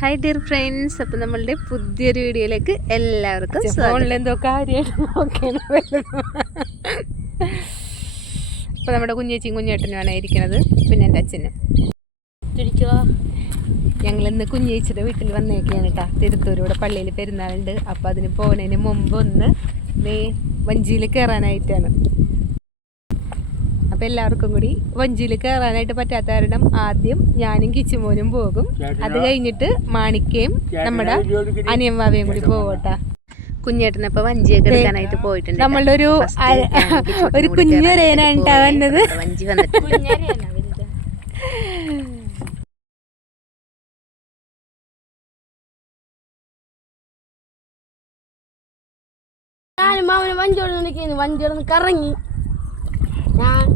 Hi dear friends, അപ്പം നമ്മളുടെ പുതിയൊരു വീഡിയോയിലേക്ക് എല്ലാവർക്കും എന്തോ കാര്യമായിട്ട് അപ്പോൾ നമ്മുടെ കുഞ്ഞേച്ചിയും കുഞ്ഞേട്ടനുമാണ് ഇരിക്കുന്നത്, പിന്നെ എൻ്റെ അച്ഛനും. ഞങ്ങളിന്ന് കുഞ്ഞേച്ചിയുടെ വീട്ടിൽ വന്നേക്കാണ് കേട്ടോ. തിരുത്തൂരൂടെ പള്ളിയിൽ പെരുന്നാളുണ്ട്. അപ്പോൾ അതിന് പോകുന്നതിന് മുമ്പ് ഒന്ന് വഞ്ചിയിൽ കയറാനായിട്ടാണ്. അപ്പോൾ എല്ലാവർക്കും കൂടി വഞ്ചിയിൽ കയറാനായിട്ട് പറ്റാത്ത കാരണം ആദ്യം ഞാനും കിച്ചുമോനും പോകും. അത് കഴിഞ്ഞിട്ട് മാണിക്കയും നമ്മുടെ അനിയമ്മാവയും കൂടി പോകട്ടാ. കുഞ്ഞേട്ടനപ്പോൾ വഞ്ചിയൊക്കെ എടുക്കാനായിട്ട് പോയിട്ടുണ്ട്. നമ്മളുടെ ഒരു കുഞ്ഞരേനാണ് വന്നത്. വഞ്ചി വന്നിട്ട് വഞ്ചിയോട് കറങ്ങി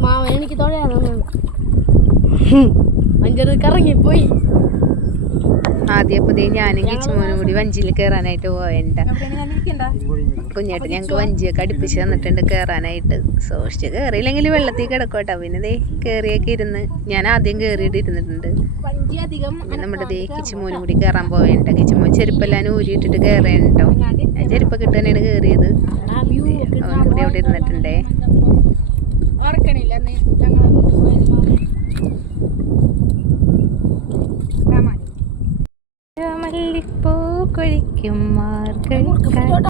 മാമൻ എനിക്ക് തൊഴയാൻ വഞ്ചിയോട് കറങ്ങിപ്പോയി. ആദ്യം പുതിയ ഞാനും കിച്ചുമോനും കൂടി വഞ്ചിയിൽ കയറാനായിട്ട് പോയണ്ട. കുഞ്ഞേട്ടൻ ഞങ്ങൾക്ക് വഞ്ചിയൊക്കെ അടുപ്പിച്ച് തന്നിട്ടുണ്ട് കയറാനായിട്ട്. സൂക്ഷിച്ച് കയറിയില്ലെങ്കിൽ വെള്ളത്തിൽ കിടക്കോട്ടെ. പിന്നെ ദേ കയറിയൊക്കെ ഇരുന്ന് ഞാൻ ആദ്യം കയറിയിട്ട് ഇരുന്നിട്ടുണ്ട്. നമ്മുടെ ദേ കിച്ചുമോനും കൂടി കയറാൻ പോവേണ്ട. കിച്ചുമോൻ ചെരുപ്പെല്ലാം ഊരിയിട്ടിട്ട് കയറേണ്ടോ. ഞാൻ ചെരുപ്പൊക്കെ ഇട്ട് തന്നെയാണ് കയറിയത്. അവൻ കൂടി അവിടെ ഇരുന്നിട്ടുണ്ടേ. മല്ലിപ്പൂ കൊഴിക്കും മാർഗഴിക്കാറ്റ്.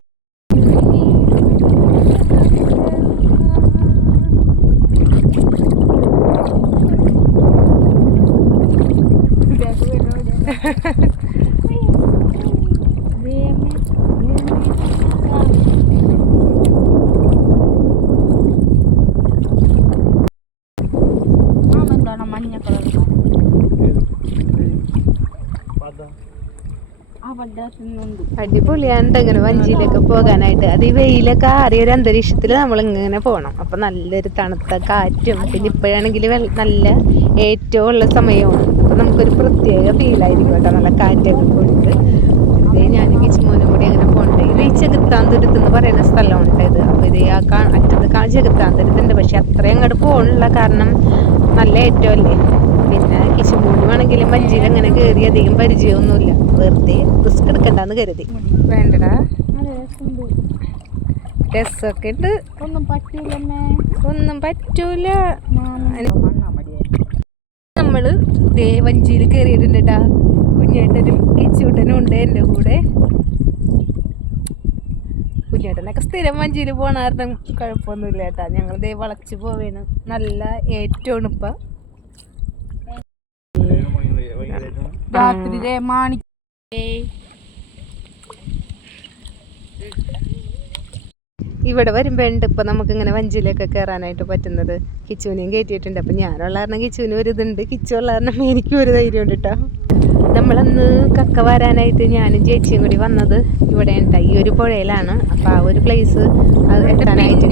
അടിപൊളിയാണ് ഇങ്ങനെ വഞ്ചിയിലൊക്കെ പോകാനായിട്ട്. അത് ഈ വെയിലൊക്കെ ആറിയ ഒരു അന്തരീക്ഷത്തിൽ നമ്മളിങ്ങനെ പോകണം. അപ്പം നല്ലൊരു തണുത്ത കാറ്റും, പിന്നെ ഇപ്പോഴാണെങ്കിൽ നല്ല ഏറ്റവും ഉള്ള സമയമാണ്. അപ്പം നമുക്കൊരു പ്രത്യേക ഫീലായിരിക്കും കേട്ടോ, നല്ല കാറ്റൊക്കെ കൊണ്ട്. ഇത് ഞാൻ കിച്ചുമോനും കൂടി അങ്ങനെ പോകണ്ടേ. ഇത് ഈ ചെകുത്താന്തുരുത്ത് എന്ന് പറയുന്ന സ്ഥലമുണ്ട് ഇത്. അപ്പോൾ ഇത് ആ അറ്റത്ത് ചെകുത്താന്തുരുത്തുണ്ട്. പക്ഷെ അത്രയും അങ്ങോട്ട് പോകണില്ല, കാരണം നല്ല ഏറ്റവും അല്ലേ. പിന്നെ കിച്ചുമോനുമാണെങ്കിലും വഞ്ചിയിൽ അങ്ങനെ കയറി അധികം പരിചയമൊന്നുമില്ല. വെറുതെ റിസ്ക് എടുക്കണ്ടെന്ന് കരുതി. വേണ്ടടാ, രസമൊക്കെ ഉണ്ട്. ഒന്നും പറ്റൂല. നമ്മള് ദേ വഞ്ചിയിൽ കയറിയിട്ടുണ്ട് കേട്ടാ. കുഞ്ഞേട്ടനും കിച്ചൂട്ടനും ഉണ്ട് എൻ്റെ കൂടെ. കുഞ്ഞേട്ടനൊക്കെ സ്ഥിരം വഞ്ചിയിൽ പോണ കാരണം കുഴപ്പമൊന്നുമില്ല കേട്ടാ. ഞങ്ങൾ ദേ വളച്ച് പോവേണ്. നല്ല ഏറ്റവും ഇപ്പം രാത്രി മാണി ഇവിടെ വരുമ്പോഴുണ്ട് ഇപ്പം നമുക്കിങ്ങനെ വഞ്ചിയിലൊക്കെ കയറാനായിട്ട് പറ്റുന്നത്. കിച്ചുവിനെയും കയറ്റിയിട്ടുണ്ട്. അപ്പം ഞാനുള്ള കാരണം കിച്ചുവിനും ഒരു ഇതുണ്ട്, കിച്ചു ഉള്ള കാരണം എനിക്കും ഒരു ധൈര്യം ഉണ്ട് കേട്ടോ. നമ്മളന്ന് കക്ക വരാനായിട്ട് ഞാനും ചേച്ചിയും കൂടി വന്നത് ഇവിടെ ഉണ്ട്, ഈ ഒരു പുഴയിലാണ്. അപ്പം ആ ഒരു പ്ലേസ് എത്താനായിട്ട്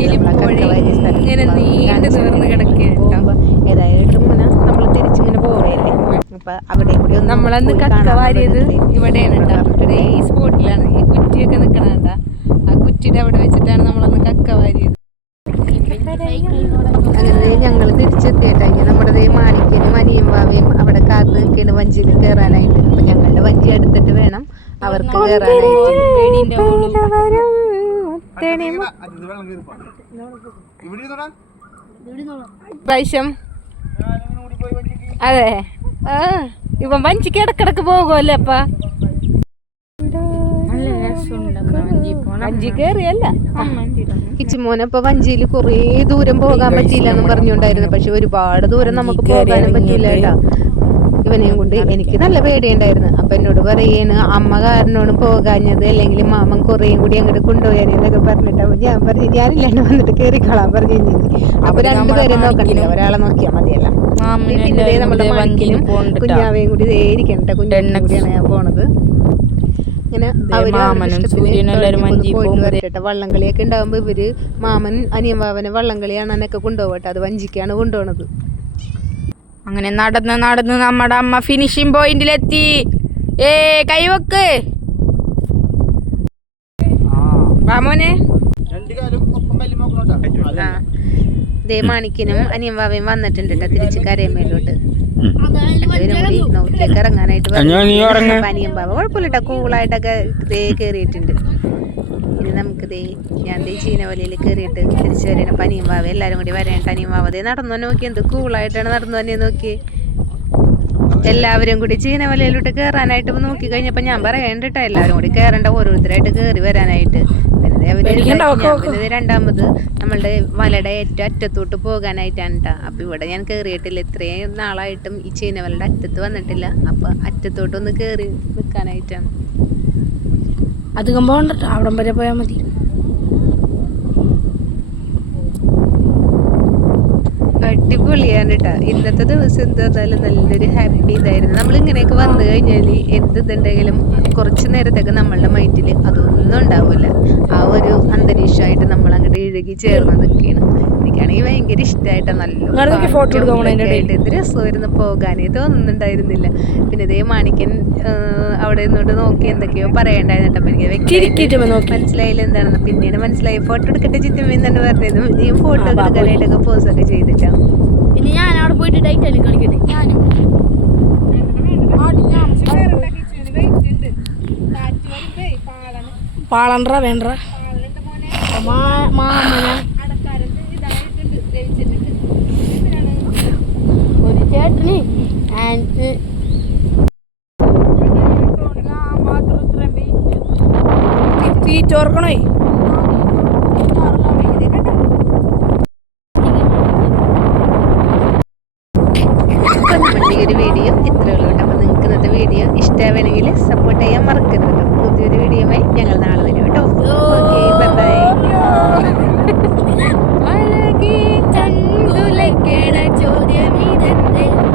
ഏതായിട്ടും ഇങ്ങനെ നമ്മൾ തിരിച്ചിങ്ങനെ പോവുകയല്ലേ. അപ്പം അവിടെ കൂടി നമ്മളന്ന് കക്ക വാരിയത് ഇവിടെയാണ് കേട്ടോ. ഈ സ്പോട്ടിലാണ് ഈ കുറ്റിയൊക്കെ നിൽക്കണ. ആ കുറ്റിയുടെ അവിടെ വെച്ചിട്ടാണ് നമ്മളന്ന് കക്ക വാരിയത്. അങ്ങനെ ഞങ്ങൾ തിരിച്ചെത്തിയിട്ടായി. നമ്മുടെ മാണിക്കനും അനിയമ്മാവയും അവിടെ കാത്തു നിൽക്കുകയാണ് വഞ്ചിയിൽ കയറാനായിട്ട്. അപ്പൊ ഞങ്ങളുടെ വഞ്ചി എടുത്തിട്ട് വേണം അവർക്ക് കയറാനായിട്ട്. പ്രാവശ്യം അതെ ഇപ്പം വഞ്ചിക്ക് ഇടക്കിടക്ക് പോകുമല്ലേ അപ്പ. വഞ്ചി കയറിയല്ല കിച്ചുമോനപ്പൊ വഞ്ചിയിൽ കുറേ ദൂരം പോകാൻ പറ്റിയില്ല എന്ന് പറഞ്ഞുകൊണ്ടായിരുന്നു. പക്ഷെ ഒരുപാട് ദൂരം നമുക്ക് പോകാനും പറ്റില്ല കേട്ടാ. ഇവനെയും കൊണ്ട് എനിക്ക് നല്ല പേടിയുണ്ടായിരുന്നു. അപ്പൊ എന്നോട് പറയാണ് അമ്മ കാരനോട് പോകാഞ്ഞത്, അല്ലെങ്കിൽ മാമൻ കുറേയും കൂടി അങ്ങോട്ട് കൊണ്ടുപോയാനെന്നൊക്കെ പറഞ്ഞിട്ട്. അപ്പൊ ഞാൻ പറഞ്ഞു ഞാനില്ലാണ്ട് വന്നിട്ട് കയറിക്കളാൻ പറഞ്ഞു. അപ്പൊ രണ്ടുപേരെ നോക്കണ്ടില്ല, ഒരാളെ നോക്കിയാൽ മതിയല്ല. പിന്നെ നമ്മുടെ മണിക്കനും കുഞ്ഞാവയും കൂടി ഇരിക്കണ്ട. കുഞ്ഞാവയും കൂടിയാണ് ഞാൻ പോണത്. ഇങ്ങനെ വള്ളംകളിയൊക്കെ ഉണ്ടാകുമ്പോ ഇവര് മാമൻ അനിയമ്പാവനെ വള്ളംകളി കാണാനൊക്കെ കൊണ്ടുപോകട്ടെ. അത് വഞ്ചിക്കാണ് കൊണ്ടുപോണത്. അങ്ങനെ നടന്ന് നടന്ന് നമ്മുടെ അമ്മ ഫിനിഷിംഗ് പോയിന്റിലെത്തി. കൈവക്ക് മാമോനെ. മാണിക്കനും അനിയമ്പാവയും വന്നിട്ടുണ്ട് കേട്ടോ തിരിച്ച് കരയമ്മയിലോട്ട്. നോക്കിയൊക്കെ ഇറങ്ങാനായിട്ട് നീ ഉറങ്ങ. പനിയും പാവ കുഴപ്പമില്ല കൂളായിട്ടൊക്കെ ദേ കയറിയിട്ടുണ്ട്. ഇനി നമുക്ക് ദേ ഞാൻ ദേ ചീനവലയിൽ കയറിയിട്ട് തിരിച്ചു വരണം. പനിയും പാവ എല്ലാവരും കൂടി വരേണ്ട. പനിയും പാവ ദേ നടന്നു തന്നെ നോക്കി, എന്ത് കൂളായിട്ടാണ് നടന്നു തന്നെ നോക്കി. എല്ലാവരും കൂടി ചീനവലയിലോട്ട് കയറാനായിട്ട് നോക്കി കഴിഞ്ഞപ്പോൾ ഞാൻ പറയണ്ടിട്ടാ എല്ലാവരും കൂടി കയറേണ്ട, ഓരോരുത്തരായിട്ട് കയറി വരാനായിട്ട്. പിന്നെ രണ്ടാമത് നമ്മളുടെ വലയുടെ ഏറ്റവും അറ്റത്തോട്ട് പോകാനായിട്ടാണ് കേട്ടോ. അപ്പം ഇവിടെ ഞാൻ കയറിയിട്ടില്ല, ഇത്രയും നാളായിട്ടും ഈ ചീനവലയുടെ അറ്റത്ത് വന്നിട്ടില്ല. അപ്പം അറ്റത്തോട്ടൊന്ന് കയറി നിൽക്കാനായിട്ടാണ്. അധികം പോകണ്ട, അവിടം വരെ പോയാൽ മതി. അടിപൊളിയാണ് കേട്ടോ. ഇന്നത്തെ ദിവസം എന്തായാലും നല്ലൊരു ഹാപ്പി ഇതായിരുന്നു. നമ്മളിങ്ങനെയൊക്കെ വന്നു കഴിഞ്ഞാൽ എന്തുണ്ടെങ്കിലും കുറച്ച് നേരത്തേക്ക് നമ്മളുടെ മൈൻഡിൽ അതൊന്നും ഉണ്ടാവില്ല. ആ ഒരു അന്തരീക്ഷമായിട്ട് നമ്മൾ അങ്ങോട്ട് ഇഴുകി ചേർന്ന് നിൽക്കുകയാണ്. എനിക്കാണെങ്കിൽ ഭയങ്കര ഇഷ്ടമായിട്ടാണ്. നല്ല ഫോട്ടോ എടുക്കാനായിട്ട് എന്ത് രസമായിരുന്നു പോകാൻ. ഇതൊന്നും ഉണ്ടായിരുന്നില്ല. പിന്നെ ഇതേ മാണിക്കൻ അവിടെ നിന്നോട്ട് നോക്കി എന്തൊക്കെയോ പറയണ്ടായിരുന്നു കേട്ടോ. എനിക്ക് മനസ്സിലായില്ല എന്താണെന്ന്. പിന്നീട് മനസ്സിലായി. ഫോട്ടോ എടുക്കട്ടെ ചിറ്റമ്മ എന്നാണ് പറഞ്ഞത്. നീ ഫോട്ടോ എടുക്കാനായിട്ടൊക്കെ പോസൊക്കെ ചെയ്തിട്ടാ. ഇനി ഞാൻ അവിടെ പോയിട്ട് ഡൈറ്റ് കളിക്കട്ടെ. ഞാനും പാളണ്ട വേണ്ട ഒരു ചേട്ടന് തീറ്റോർക്കണേ. ഈ ഒരു വീഡിയോ ഇത്രയുള്ളൂ കേട്ടോ. അപ്പോൾ നിങ്ങൾക്ക് ഇന്നത്തെ വീഡിയോ ഇഷ്ടമാണെങ്കിൽ സപ്പോർട്ട് ചെയ്യാൻ മറക്കരുത് കേട്ടോ. പുതിയൊരു വീഡിയോയുമായി ഞങ്ങൾ നാളെ വരും കേട്ടോ. Okay, bye. ചോദ്യം